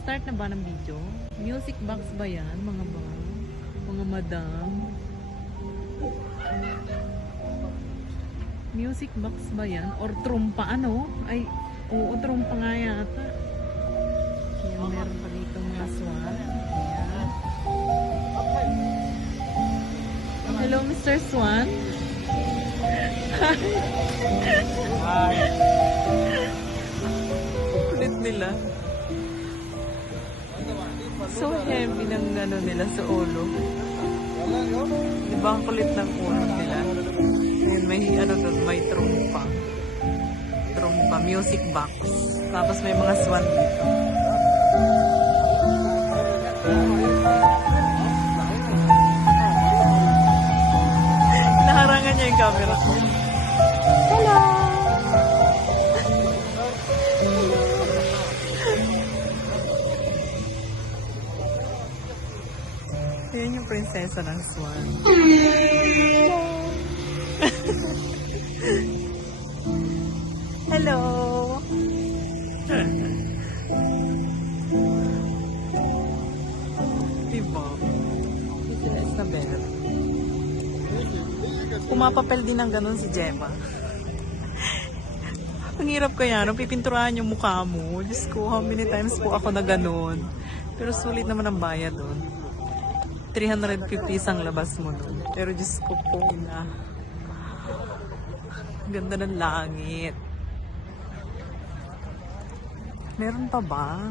Start na ba ng video? Music box ba yan, mga madam? Music box ba yan? Or trumpa ano? Ay, oo, trumpa nga yata. Yan, meron pa dito mga swan. Ayan. Hello, Mr. Swan. Hi. Kulit nila. So heavy ng ano nila sa ulo. Diba ang kulit ng ulo nila? Ayun, may ano doon, may trumpa. Trumpa, music box. Tapos may mga swan dito. Naharangan niya yung camera ko. Hello! Yan yung prinsesa ng swan. Hello! Diba? Sila Isabel. Pumapapel din ng ganun si Gemma. Ang hirap kaya, no? Pipinturahan yung mukha mo. Diyos ko, how many times po ako na ganun. Pero sulit naman ang bayad doon. 350 isang labas mo doon. Pero Diyos ko po na. Ganda ng langit. Meron pa ba?